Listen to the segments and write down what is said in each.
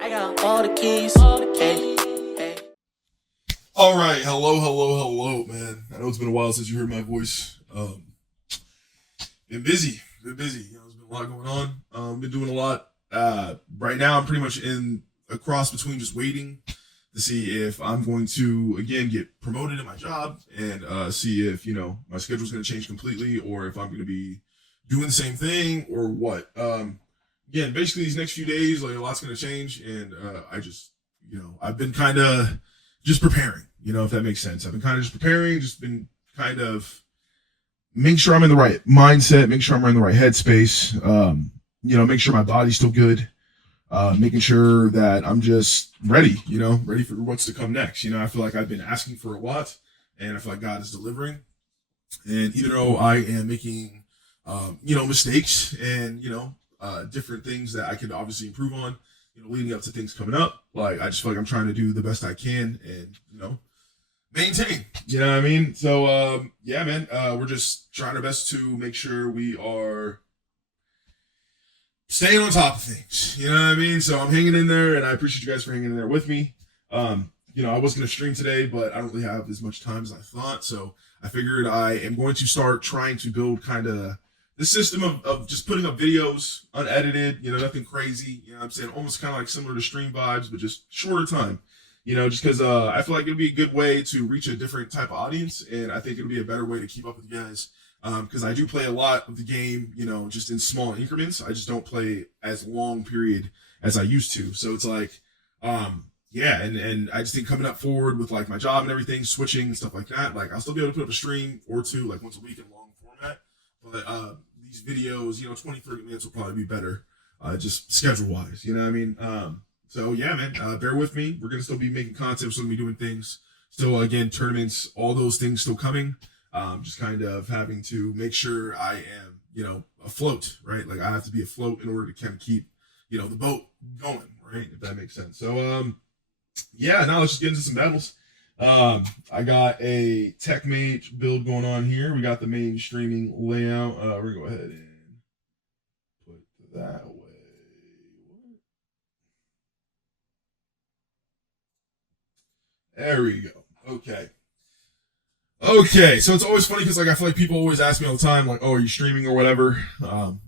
I got all the keys. Hey, hey. All right, hello, man. I know it's been a while since you heard my voice. Been busy. There's been a lot going on. Been doing a lot. Right now, I'm pretty much in a cross between just waiting to see if I'm going to again get promoted in my job and see if my schedule's going to change completely or if I'm going to be doing the same thing or what. Again, basically these next few days, like a lot's going to change, and I just I've been kind of just preparing. If that makes sense. I've been kind of just preparing, just been kind of make sure I'm in the right mindset, make sure I'm in the right headspace, make sure my body's still good, making sure that I'm just ready, ready for what's to come next. I feel like I've been asking for a lot, and I feel like God is delivering. And even though I am making, mistakes and, different things that I could obviously improve on, leading up to things coming up, like I just feel like I'm trying to do the best I can and, maintain, you know what I mean? So, yeah, man, we're just trying our best to make sure we are staying on top of things, you know what I mean? So I'm hanging in there, and I appreciate you guys for hanging in there with me. I was going to stream today, but I don't really have as much time as I thought. So I figured I am going to start trying to build kind of the system of just putting up videos unedited, nothing crazy, what I'm saying, almost kind of like similar to stream vibes, but just shorter time. Just because I feel like it'll be a good way to reach a different type of audience, and I think it'll be a better way to keep up with you guys. Because I do play a lot of the game, just in small increments. I just don't play as long period as I used to. So it's like, yeah, and I just think coming up forward with like my job and everything, switching and stuff like that, like I'll still be able to put up a stream or two, like once a week in long format. But these videos, 20, 30 minutes will probably be better, just schedule wise. You know what I mean? So yeah, man, bear with me. We're going to still be making content. We're still going to be doing things. Still, again, tournaments, all those things still coming. Just kind of having to make sure I am, afloat, right? Like I have to be afloat in order to kind of keep, the boat going, right? If that makes sense. So, yeah, now let's just get into some battles. I got a tech mage build going on here. We got the main streaming layout. We're going to go ahead and put that away. There we go. Okay, so it's always funny because like I feel like people always ask me all the time, like, "Oh, are you streaming or whatever?" While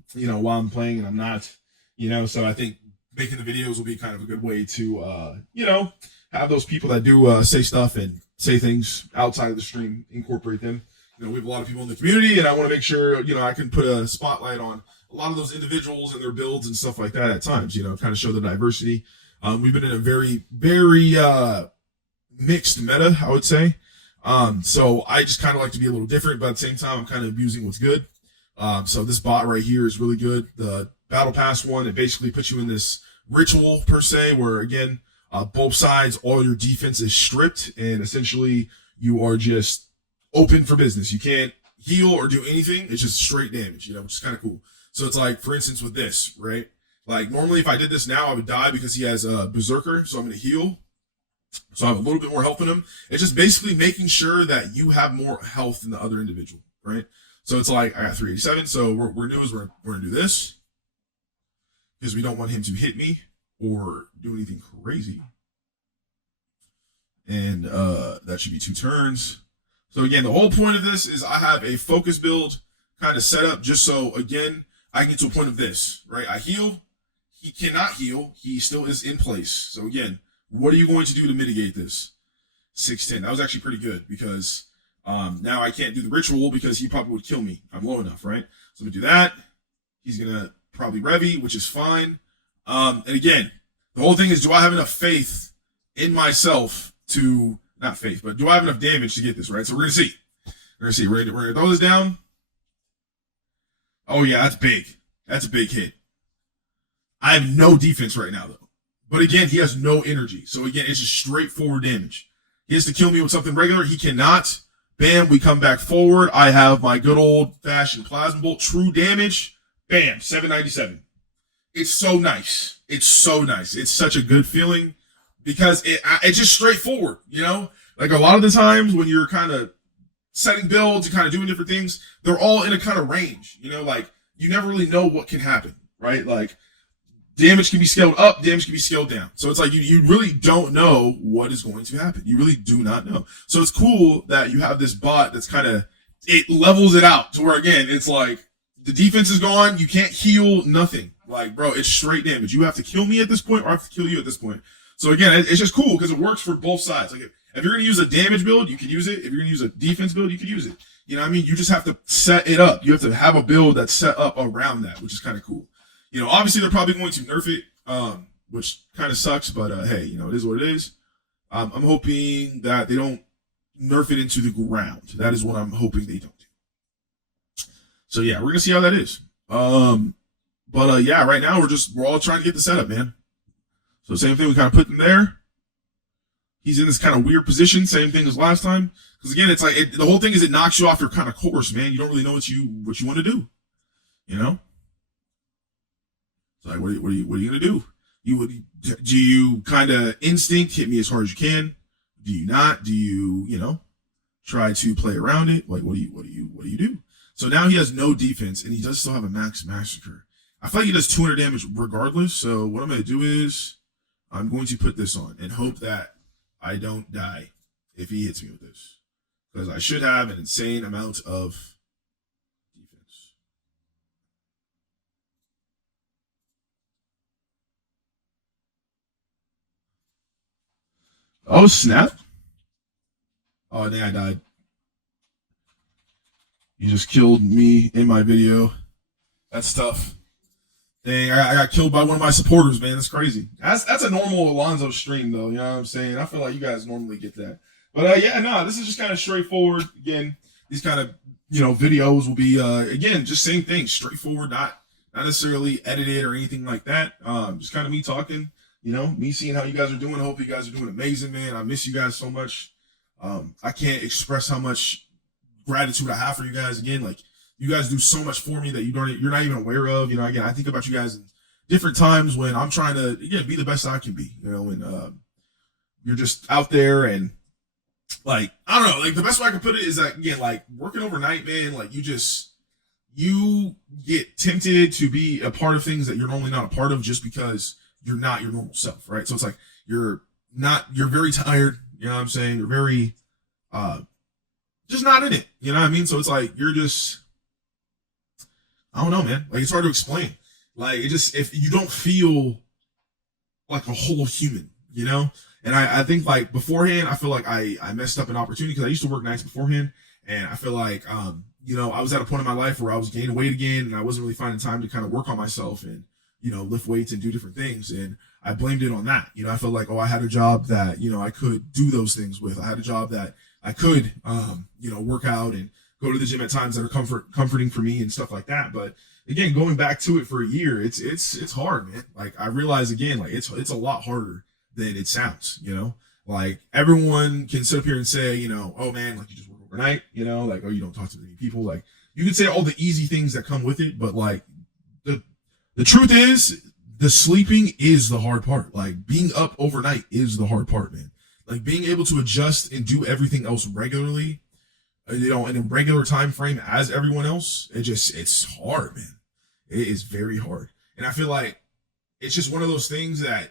I'm playing, and I'm not. So I think making the videos will be kind of a good way to, have those people that do say stuff and say things outside of the stream, incorporate them. We have a lot of people in the community, and I want to make sure I can put a spotlight on a lot of those individuals and their builds and stuff like that at times. Kind of show the diversity. We've been in a very, very mixed meta, I would say. So I just kind of like to be a little different, but at the same time, I'm kind of abusing what's good. So this bot right here is really good. The battle pass one, it basically puts you in this ritual per se, where again, both sides, all your defense is stripped, and essentially you are just open for business. You can't heal or do anything. It's just straight damage, which is kind of cool. So it's like, for instance, with this, right? Like normally if I did this now, I would die because he has a berserker. So I'm going to heal. So I have a little bit more health in him. It's just basically making sure that you have more health than the other individual, right? So it's like, I got 387. So we're new is we're going to do this because we don't want him to hit me or do anything crazy. And that should be 2 turns. So again, the whole point of this is I have a focus build kind of set up just so, again, I can get to a point of this, right? I heal. He cannot heal. He still is in place. So again, what are you going to do to mitigate this? 610. That was actually pretty good because now I can't do the ritual because he probably would kill me. I'm low enough, right? So I'm going to do that. He's going to probably Revy, which is fine. And again, the whole thing is, do I have enough faith in myself to, not faith, but do I have enough damage to get this, right? So we're going to see. We're going to see. We're going to throw this down. Oh, yeah, that's big. That's a big hit. I have no defense right now, though. But again, he has no energy. So again, it's just straightforward damage. He has to kill me with something regular. He cannot. Bam, we come back forward. I have my good old-fashioned plasma bolt. True damage. Bam, 797. It's so nice. It's so nice. It's such a good feeling because it's just straightforward, Like a lot of the times when you're kind of setting builds and kind of doing different things, they're all in a kind of range, like you never really know what can happen, right? Like damage can be scaled up, damage can be scaled down. So it's like you really don't know what is going to happen. You really do not know. So it's cool that you have this bot that's kind of, it levels it out to where, again, it's like the defense is gone, you can't heal nothing. Like, bro, it's straight damage. You have to kill me at this point, or I have to kill you at this point. So again, it's just cool because it works for both sides. Like if you're going to use a damage build, you can use it. If you're going to use a defense build, you can use it. You know what I mean? You just have to set it up. You have to have a build that's set up around that, which is kind of cool. You know, obviously they're probably going to nerf it, which kind of sucks, but hey, you know, it is what it is. I'm hoping that they don't nerf it into the ground. That is what I'm hoping they don't do. So yeah, we're gonna see how that is. But yeah, right now we're all trying to get the setup, man. So same thing, we kind of put him there. He's in this kind of weird position, same thing as last time. Because again, it's like the whole thing is it knocks you off your kind of course, man. You don't really know what you want to do, you know. It's like, what are you gonna do? Do you kind of instinct hit me as hard as you can? Do you not? Do you know, try to play around it? Like, what do you do? So now he has no defense, and he does still have a max massacre. I feel like he does 200 damage regardless. So what I'm gonna do is I'm going to put this on and hope that I don't die if he hits me with this, because I should have an insane amount of defense. Oh, snap. Oh, dang, I died. You just killed me in my video. That's tough. Dang, I got killed by one of my supporters, man. That's crazy. That's a normal Alonzo stream, though. You know what I'm saying? I feel like you guys normally get that. But yeah, no, this is just kind of straightforward. Again, these kind of, you know, videos will be, again, just same thing. Straightforward, not necessarily edited or anything like that. Just kind of me talking, you know, me seeing how you guys are doing. I hope you guys are doing amazing, man. I miss you guys so much. I can't express how much gratitude I have for you guys. Again, like, you guys do so much for me that you're not even aware of. You know, again, I think about you guys in different times when I'm trying to, again, be the best I can be, you know, and you're just out there and, like, I don't know, like, the best way I can put it is that, again, like, working overnight, man, like, you get tempted to be a part of things that you're normally not a part of just because you're not your normal self, right? So it's like, you're very tired, you know what I'm saying? You're very, just not in it, you know what I mean? So it's like, you're just, I don't know, man. Like, it's hard to explain. Like, if you don't feel like a whole human, you know? And I think, like, beforehand, I feel like I messed up an opportunity because I used to work nights beforehand. And I feel like, you know, I was at a point in my life where I was gaining weight again and I wasn't really finding time to kind of work on myself and, you know, lift weights and do different things. And I blamed it on that. You know, I felt like, oh, I had a job that, you know, I could do those things with. I had a job that I could, you know, work out and go to the gym at times that are comforting for me and stuff like that. But again, going back to it for a year, it's hard, man. Like, I realize again, like, it's a lot harder than it sounds, you know. Like, everyone can sit up here and say, you know, oh man, like, you just work overnight, you know, like, oh, you don't talk to many people. Like, you can say all the easy things that come with it, but like, the truth is, the sleeping is the hard part. Like, being up overnight is the hard part, man. Like, being able to adjust and do everything else regularly, you know, in a regular time frame as everyone else, it's hard, man. It is very hard. And I feel like it's just one of those things that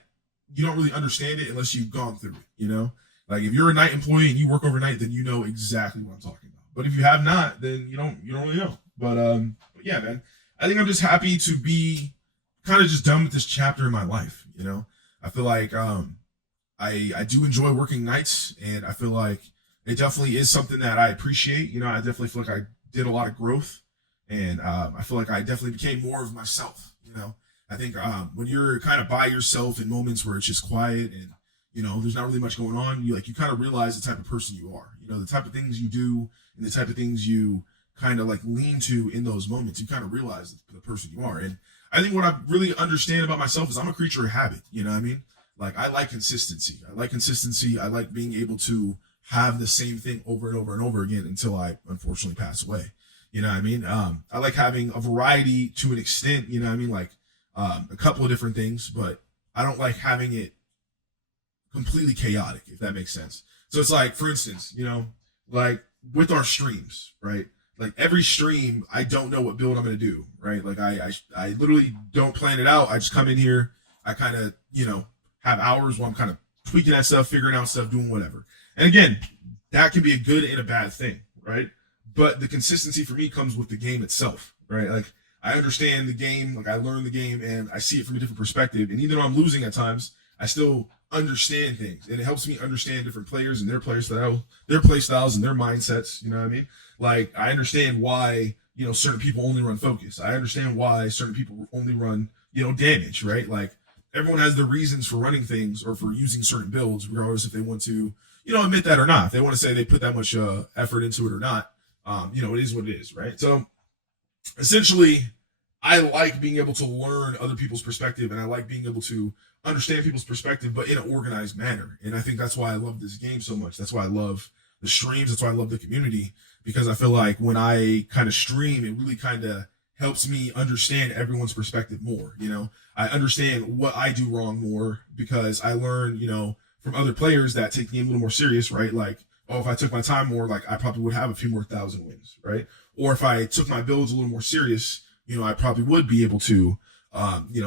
you don't really understand it unless you've gone through it, you know? Like, if you're a night employee and you work overnight, then you know exactly what I'm talking about. But if you have not, then you don't really know. But yeah, man, I think I'm just happy to be kind of just done with this chapter in my life, you know? I feel like I do enjoy working nights, and I feel like it definitely is something that I appreciate. You know, I definitely feel like I did a lot of growth, and I feel like I definitely became more of myself. You know, I think when you're kind of by yourself in moments where it's just quiet and, you know, there's not really much going on, you kind of realize the type of person you are. You know, the type of things you do and the type of things you kind of like lean to in those moments. You kind of realize the person you are. And I think what I really understand about myself is I'm a creature of habit. You know what I mean? Like, I like consistency. I like being able to have the same thing over and over and over again until I unfortunately pass away. You know what I mean? I like having a variety to an extent, you know what I mean? Like, a couple of different things, but I don't like having it completely chaotic, if that makes sense. So it's like, for instance, you know, like with our streams, right? Like, every stream, I don't know what build I'm going to do, right? Like, I literally don't plan it out. I just come in here I kind of, have hours where I'm kind of tweaking at stuff, figuring out stuff, doing whatever. And again, that can be a good and a bad thing, right? But the consistency for me comes with the game itself, right? Like I understand the game, like I learn the game and I see it from a different perspective. And even though I'm losing at times, I still understand things, and it helps me understand different players and their play style, their play styles and their mindsets. You know what I mean? Like I understand why, certain people only run focus. I understand why certain people only run, damage, right? Like everyone has their reasons for running things or for using certain builds, regardless if they want to, admit that or not. If they want to say they put that much effort into it or not, it is what it is, right? So essentially, I like being able to learn other people's perspective, and I like being able to understand people's perspective, but in an organized manner. And I think that's why I love this game so much. That's why I love the streams. That's why I love the community, because I feel like when I kind of stream, it really kind of helps me understand everyone's perspective more. I understand what I do wrong more because I learn, from other players that take the game a little more serious, right? Like, oh, if I took my time more, like I probably would have a few more thousand wins, right? Or if I took my builds a little more serious, I probably would be able to,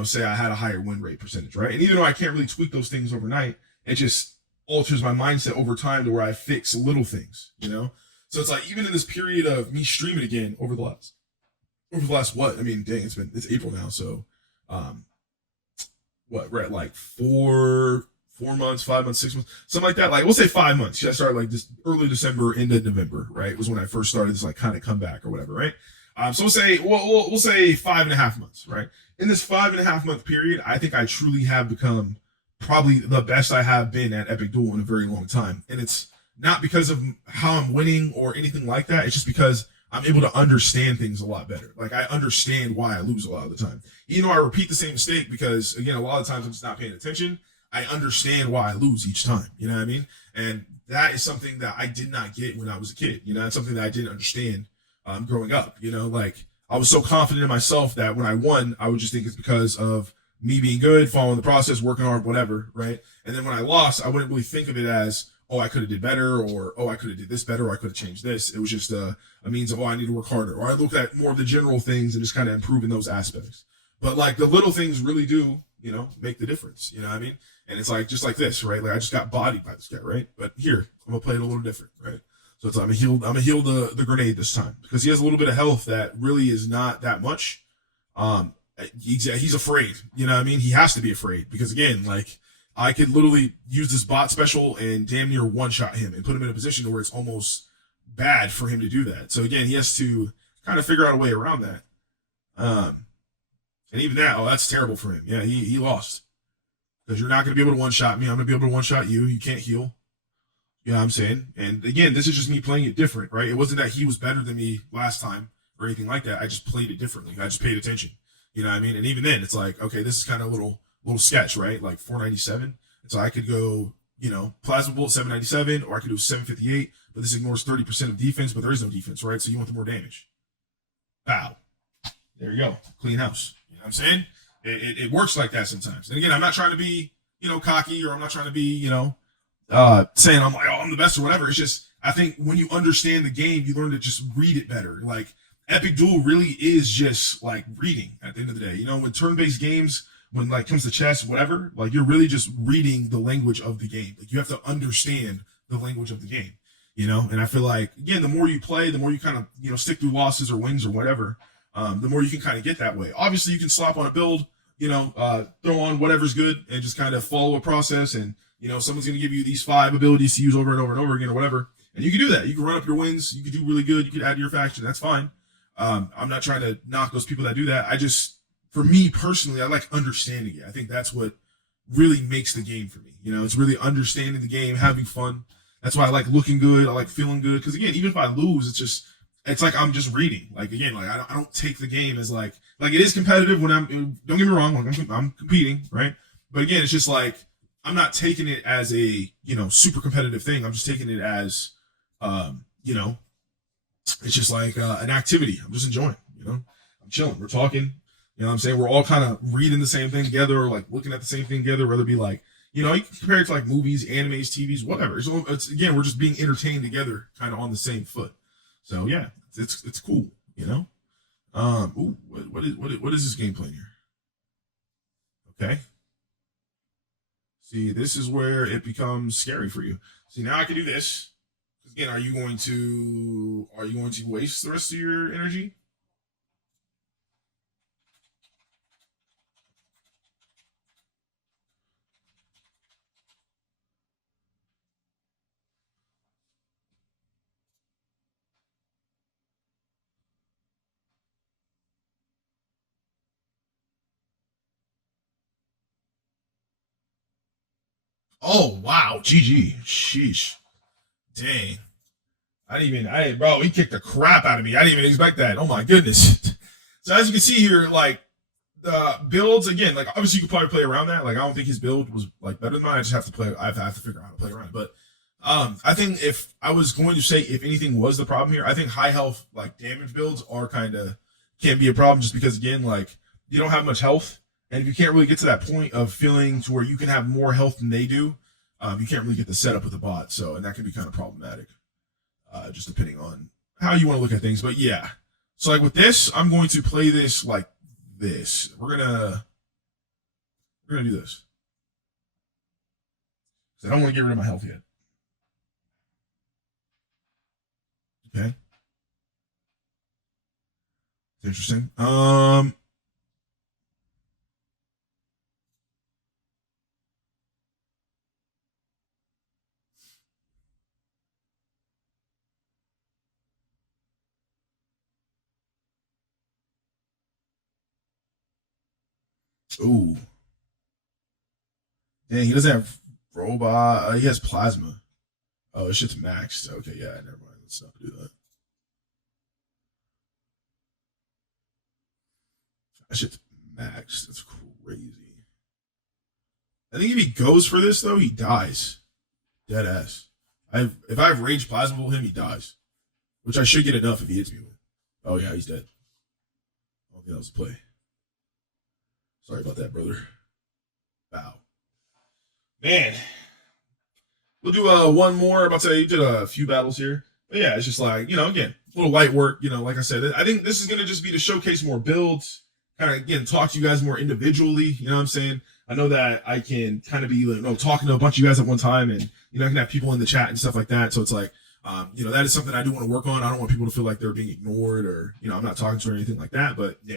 say I had a higher win rate percentage, right? And even though I can't really tweak those things overnight, it just alters my mindset over time to where I fix little things, So it's like even in this period of me streaming again over the last what? I mean, dang, it's April now, so we're at like 4 months, 5 months, 6 months, something like that. Like we'll say 5 months. I started like this early December into November, right? Was when I first started this like kind of comeback or whatever, right? So we'll say 5.5 months, right? In this 5.5 month period, I think I truly have become probably the best I have been at EpicDuel in a very long time. And it's not because of how I'm winning or anything like that. It's just because I'm able to understand things a lot better. Like I understand why I lose a lot of the time. Even though I repeat the same mistake because again, a lot of times I'm just not paying attention. I understand why I lose each time. You know what I mean? And that is something that I did not get when I was a kid. It's something that I didn't understand growing up. Like I was so confident in myself that when I won, I would just think it's because of me being good, following the process, working hard, whatever, right? And then when I lost, I wouldn't really think of it as, oh, I could have did better, or oh, I could have did this better, or I could have changed this. It was just a means of, oh, I need to work harder, or I looked at more of the general things and just kind of improving those aspects. But like the little things really do, make the difference. You know what I mean? And it's like just like this, right? Like I just got bodied by this guy, right? But here I'm gonna play it a little different, right? So it's I'm gonna heal the grenade this time because he has a little bit of health that really is not that much. He's afraid. You know what I mean? He has to be afraid because again, like I could literally use this bot special and damn near one-shot him and put him in a position where it's almost bad for him to do that. So again, he has to kind of figure out a way around that. And even that, that's terrible for him. Yeah, he lost. Because you're not going to be able to one-shot me. I'm going to be able to one-shot you. You can't heal. You know what I'm saying? And again, this is just me playing it different, right? It wasn't that he was better than me last time or anything like that. I just played it differently. I just paid attention. You know what I mean? And even then, it's like, okay, this is kind of a little sketch, right? Like 497. And so I could go, plasma bolt 797, or I could do 758, but this ignores 30% of defense, but there is no defense, right? So you want the more damage. Bow. There you go. Clean house. You know what I'm saying? It works like that sometimes. And again, I'm not trying to be, cocky, or I'm not trying to be, saying I'm like, oh, I'm the best or whatever. It's just, I think when you understand the game, you learn to just read it better. Like EpicDuel really is just like reading at the end of the day. When turn-based games, when like comes to chess, whatever, like you're really just reading the language of the game. Like you have to understand the language of the game, and I feel like, again, the more you play, the more you kind of, stick through losses or wins or whatever, the more you can kind of get that way. Obviously you can slap on a build, throw on whatever's good and just kind of follow a process. And, someone's going to give you these 5 abilities to use over and over and over again or whatever. And you can do that. You can run up your wins. You can do really good. You can add to your faction. That's fine. I'm not trying to knock those people that do that. For me personally, I like understanding it. I think that's what really makes the game for me. It's really understanding the game, having fun. That's why I like looking good. I like feeling good. Because again, even if I lose, it's like I'm just reading. Like again, like I don't take the game as like it is competitive when don't get me wrong, like I'm competing, right? But again, it's just like I'm not taking it as a super competitive thing. I'm just taking it as it's just like an activity. I'm just enjoying. I'm chilling. We're talking. You know what I'm saying? We're all kind of reading the same thing together or like looking at the same thing together, whether it be like, you can compare it to like movies, animes, TVs, whatever. It's again, we're just being entertained together kind of on the same foot. So yeah, it's cool, Ooh, what is this game playing here? Okay. See, this is where it becomes scary for you. See, now I can do this. Again, are you going to waste the rest of your energy? Oh wow, GG. Sheesh. Dang. Bro, he kicked the crap out of me. I didn't even expect that. Oh my goodness. So as you can see here, like the builds again, like obviously you could probably play around that. Like I don't think his build was like better than mine. I just have to play. I have to figure out how to play around it. But I think if I was going to say if anything was the problem here, I think high health like damage builds are kind of can be a problem just because again like you don't have much health and if you can't really get to that point of feeling to where you can have more health than they do, you can't really get the setup with the bot. So and that can be kind of problematic, just depending on how you want to look at things. But yeah, so like with this, I'm going to play this like this. We're gonna do this. I don't want to get rid of my health yet. Okay. Interesting. Ooh. Dang, he doesn't have robot. He has plasma. Oh, this shit's maxed. Okay, yeah, never mind. Let's not do that. That shit's maxed. That's crazy. I think if he goes for this though, he dies. Dead ass. If I have rage plasma with him, he dies. Which I should get enough if he hits me with. Oh yeah, he's dead. Okay, that was a play. Sorry about that, brother. Bow. Man, we'll do one more. About to say you did a few battles here, but yeah, it's just like again, a little light work. Like I said, I think this is gonna just be to showcase more builds, kind of again talk to you guys more individually. You know what I'm saying? I know that I can kind of be talking to a bunch of you guys at one time, and I can have people in the chat and stuff like that. So it's like that is something I do want to work on. I don't want people to feel like they're being ignored or I'm not talking to or anything like that. But yeah.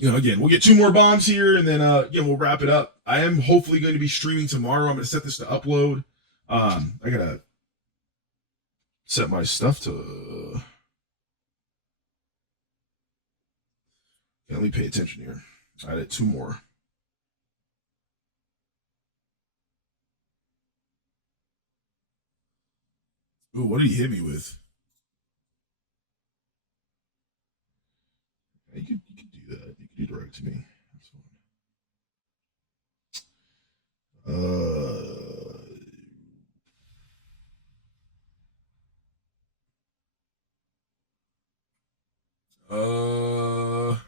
Again, we'll get two more bombs here and then we'll wrap it up. I am hopefully going to be streaming tomorrow. I'm going to set this to upload. I gotta set my stuff to. Let me pay attention here. I did two more. Ooh, what did he hit me with? You could do that. You could direct to me. That's fine. Oh,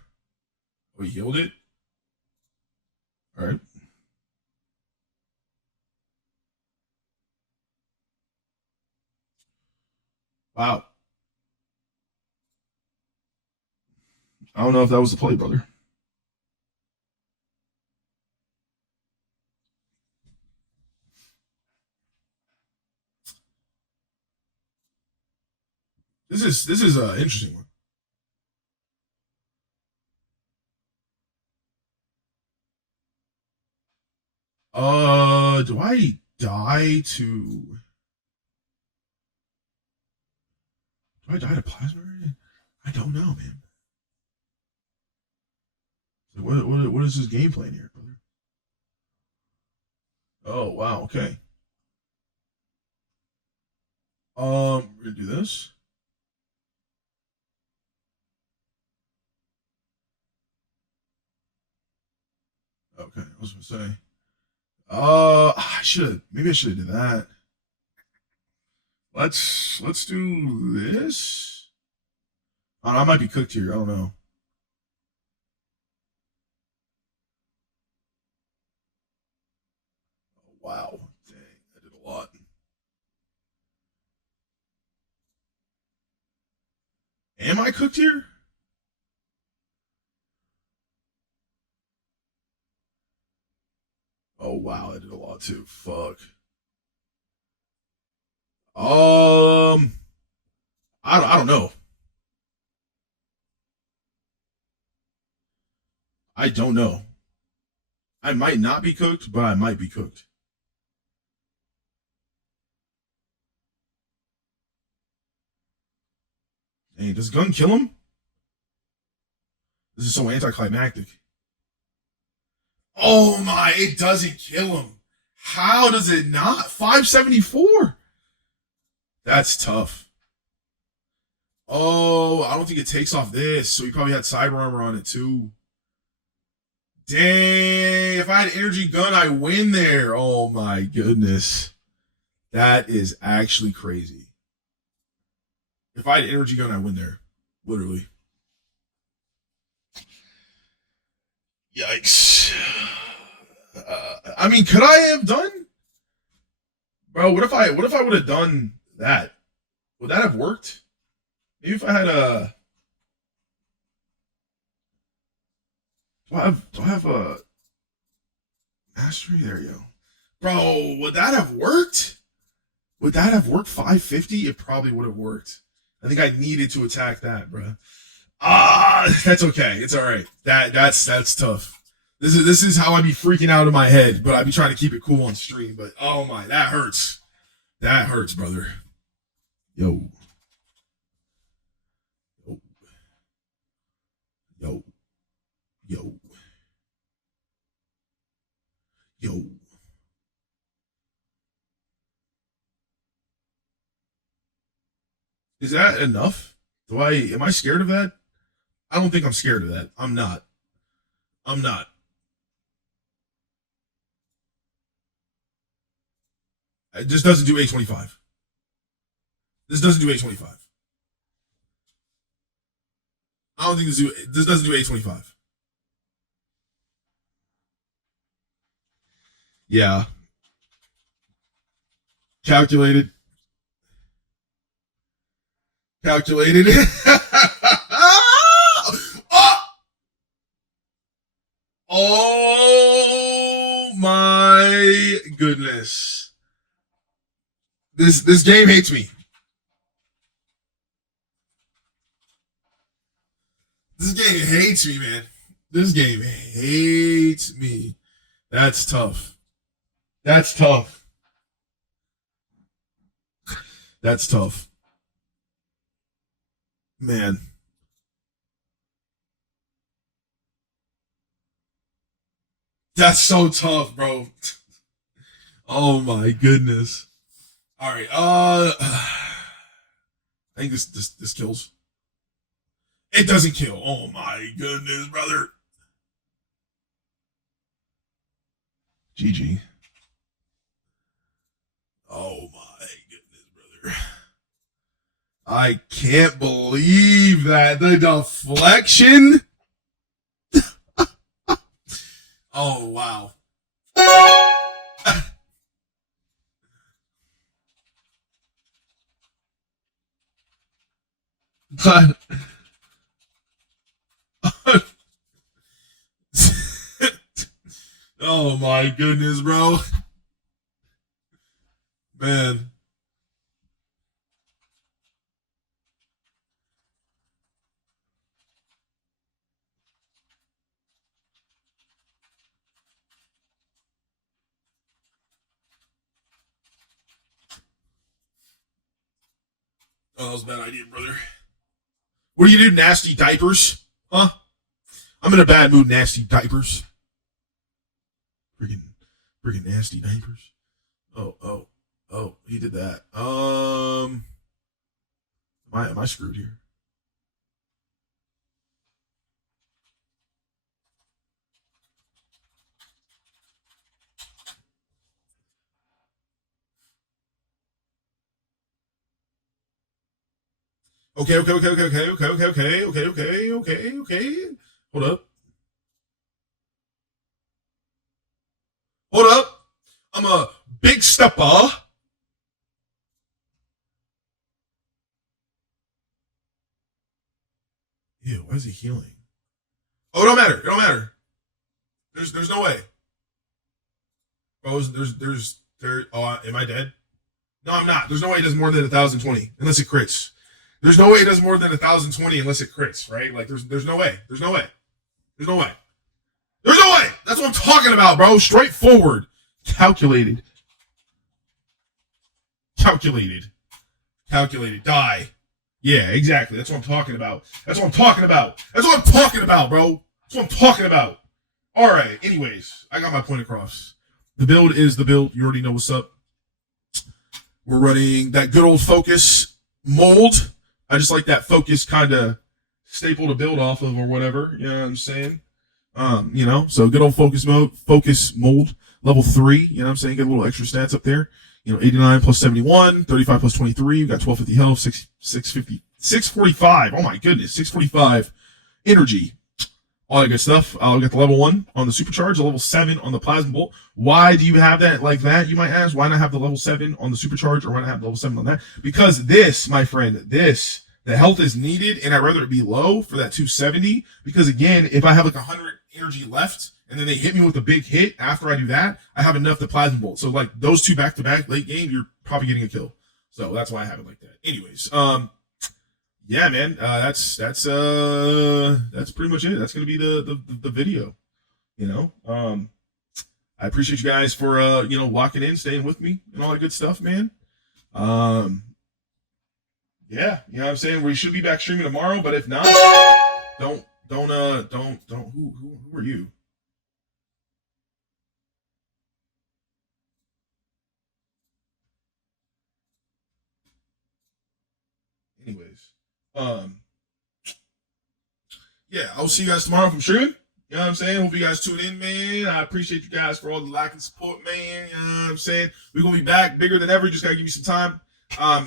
he healed it. All right. Wow. I don't know if that was the play, brother. This is an interesting one. Do I die to? Do I die to plasma? I don't know, man. So what is his game plan here, brother? Oh wow, okay. We're gonna do this. Okay, I was gonna say. I should have done that. Let's do this. Oh, I might be cooked here. I don't know. Oh, wow, dang, I did a lot. Am I cooked here? Oh Oh wow, I did a lot too. Fuck. Um, I don't know. I don't know. I might not be cooked, but I might be cooked. Hey, does gun kill him? This is so anticlimactic. Oh my, it doesn't kill him. How does it not? 574. That's tough. Oh, I don't think it takes off this, so he probably had cyber armor on it too. Dang, if I had energy gun, I win there. Oh my goodness. That is actually crazy. If I had energy gun, I win there. Literally. Yikes. I mean, could I have done? Bro, what if I would have done that? Would that have worked? Maybe if I had a do I have a mastery? There you go. Bro, would that have worked? Would that have worked 550? It probably would have worked. I think I needed to attack that, bro. That's okay. It's all right. That's tough. This is how I be freaking out in my head, but I be trying to keep it cool on stream. But oh my, that hurts. That hurts, brother. Yo. Yo. Yo. Yo. Yo. Is that enough? Am I scared of that? I don't think I'm scared of that. I'm not. I'm not. It just doesn't do 825. This doesn't do 825. I don't think this doesn't do 825. Yeah. Calculated. Calculated. Oh! Oh my goodness. This game hates me. This game hates me, man. This game hates me. That's tough. That's tough. That's tough. Man. That's so tough, bro. Oh my goodness. All right. I think this kills. It doesn't kill. Oh my goodness, brother. GG. Oh my goodness, brother. I can't believe that. The deflection. Oh wow. But oh my goodness, bro. Man. Oh, that was a bad idea, brother. What do you do, nasty diapers? Huh? I'm in a bad mood, nasty diapers. Freaking nasty diapers. Oh, he did that. Am I screwed here? Okay. Hold up. Hold up. I'm a big stepper. Ew, why is he healing? Oh, it don't matter. It don't matter. There's no way. Oh, am I dead? No, I'm not. There's no way it does more than 1,020 unless it crits. There's no way it does more than 1,020 unless it crits, right? Like there's no way. There's no way. There's no way. There's no way. That's what I'm talking about, bro. Straightforward. Calculated. Calculated. Calculated. Die. Yeah, exactly. That's what I'm talking about. That's what I'm talking about. That's what I'm talking about, bro. That's what I'm talking about. All right. Anyways, I got my point across. The build is the build. You already know what's up. We're running that good old focus mold. I just like that focus kind of staple to build off of or whatever. You know what I'm saying? So good old focus mold, level 3. You know what I'm saying? Get a little extra stats up there. 89 plus 71, 35 plus 23. We got 1250 health, 650, 645. Oh my goodness, 645 energy. All that good stuff. I'll get the level 1 on the supercharge, the level 7 on the plasma bolt. Why do you have that like that, you might ask? Why not have the level 7 on the supercharge, or why not have the level 7 on that? Because this, my friend, the health is needed, and I'd rather it be low for that 270, because again, if I have like 100 energy left, and then they hit me with a big hit after I do that, I have enough to plasma bolt. So like those two back-to-back late game, you're probably getting a kill. So that's why I have it like that. Anyways, yeah, man, that's pretty much it. That's gonna be the video. I appreciate you guys for locking in, staying with me, and all that good stuff, man. Yeah, you know what I'm saying? We should be back streaming tomorrow, but if not, don't who are you? Anyways, yeah, I'll see you guys tomorrow from streaming. You know what I'm saying? Hope you guys tune in, man. I appreciate you guys for all the like and support, man. You know what I'm saying? We're going to be back bigger than ever. Just got to give you some time.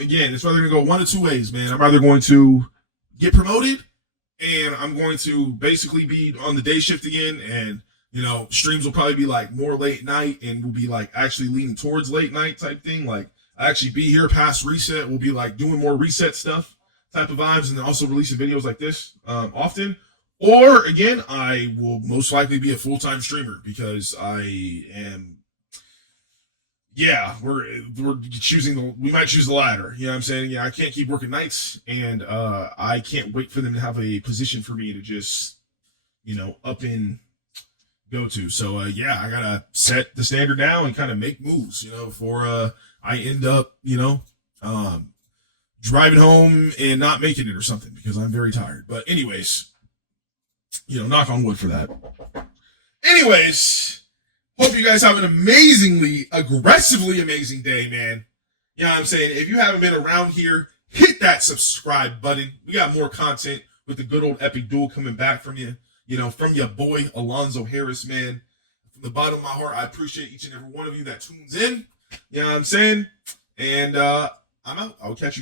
Again, it's either going to go one of two ways, man. I'm either going to get promoted, and I'm going to basically be on the day shift again, and, streams will probably be like more late night, and we'll be like actually leaning towards late night type thing. Like, I actually be here past reset. We'll be like doing more reset stuff type of vibes, and then also releasing videos like this often. Or again, I will most likely be a full-time streamer, because I am. Yeah, we're choosing we might choose the latter. You know what I'm saying? Yeah, I can't keep working nights, and I can't wait for them to have a position for me to just up and go to. So yeah, I gotta set the standard now and kind of make moves, before I end up driving home and not making it or something, because I'm very tired. But anyways, knock on wood for that. Anyways, hope you guys have an aggressively amazing day, man. You know what I'm saying? If you haven't been around here, hit that subscribe button. We got more content with the good old EpicDuel coming back from you, from your boy, Alonzo Harris, man. From the bottom of my heart, I appreciate each and every one of you that tunes in. You know what I'm saying? And I'm out. I'll catch you guys.